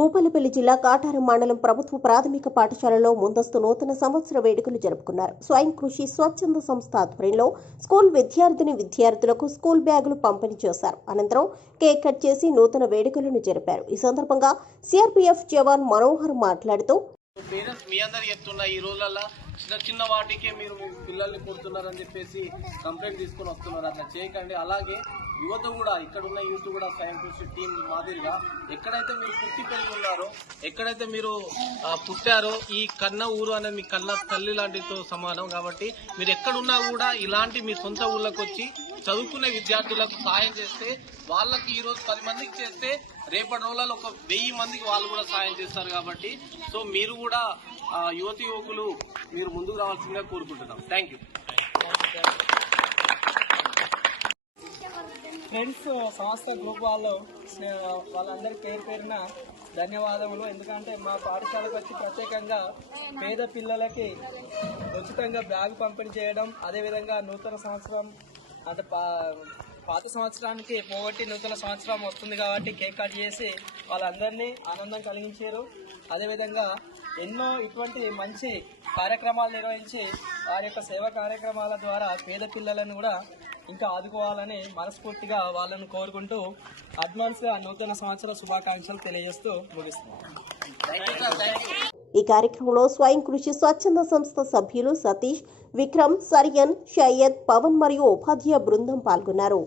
భూపాలపల్లి జిల్లా కాటారం మండలం ప్రభుత్వ ప్రాథమిక పాఠశాలలో ముందస్తు నూతన సంవత్సర వేడుకలు జరుపుకున్నారు. స్వయం కృషి స్వచ్ఛంద సంస్థ ఆధ్వర్యంలో స్కూల్ విద్యార్థిని విద్యార్థులకు స్కూల్ బ్యాగులు పంపిణీ చేశారు. అనంతరం కేక్ కట్ చేసి నూతన వేడుకలను జరిపారు. ఈ సందర్భంగా సిఆర్పీఎఫ్ జవాన్ మనోహర్ మాట్లాడుతూ పేరెంట్స్ మీ అందరు చెప్తున్నా ఈ రోజులలో చిన్న చిన్న వాటికే మీరు పిల్లల్ని కొడుతున్నారని చెప్పేసి కంప్లైంట్ తీసుకొని వస్తున్నారు అట్లా చేయకండి. అలాగే యువత కూడా ఇక్కడ ఉన్న యూత్ కూడా సైన్స్ టీం మాదిరిగా ఎక్కడైతే మీరు పుట్టి పెరిగి ఉన్నారో ఎక్కడైతే మీరు పుట్టారో ఈ కన్న ఊరు అనేది మీ కన్న తల్లి లాంటితో సమానం కాబట్టి మీరు ఎక్కడున్నా కూడా ఇలాంటి మీ సొంత ఊళ్ళకి వచ్చి చదువుకునే విద్యార్థులకు సాయం చేస్తే వాళ్ళకి ఈరోజు పది మందికి చేస్తే రేపటి రోజులలో ఒక వెయ్యి మందికి వాళ్ళు కూడా సాయం చేస్తారు కాబట్టి. సో మీరు కూడా యువతి యువకులు మీరు ముందుకు రావాల్సిందిగా కోరుకుంటున్నాం. థ్యాంక్ యూ ఫ్రెండ్స్ సంస్థ గ్రూప్ వాళ్ళు స్నే- వాళ్ళందరి పేరు పేరున ధన్యవాదములు. ఎందుకంటే మా పాఠశాలకు వచ్చి ప్రత్యేకంగా పేద పిల్లలకి ఉచితంగా బ్యాగ్ పంపిణీ చేయడం అదేవిధంగా నూతన సంవత్సరం అంటే పా పాత సంవత్సరానికి పోగొట్టి నూతన సంవత్సరం వస్తుంది కాబట్టి కేక్ కట్ చేసి వాళ్ళందరినీ ఆనందం కలిగించారు. అదేవిధంగా ఎన్నో ఇటువంటి మంచి కార్యక్రమాలు నిర్వహించి వారి యొక్క సేవా కార్యక్రమాల ద్వారా పేద పిల్లలను కూడా ఇంకా ఆదుకోవాలని మనస్ఫూర్తిగా వాళ్ళని కోరుకుంటూ అడ్వాన్స్గా నూతన సంవత్సర శుభాకాంక్షలు తెలియజేస్తూ ముగిస్తున్నాను ఈ కార్యక్రమంలో స్వయం కృషి స్వచ్ఛంద సంస్థ సభ్యులు సతీష్ విక్రమ్ సరియన్ షయ్యద్ పవన్ మరియు ఉపాధ్యాయ బృందం పాల్గొన్నారు.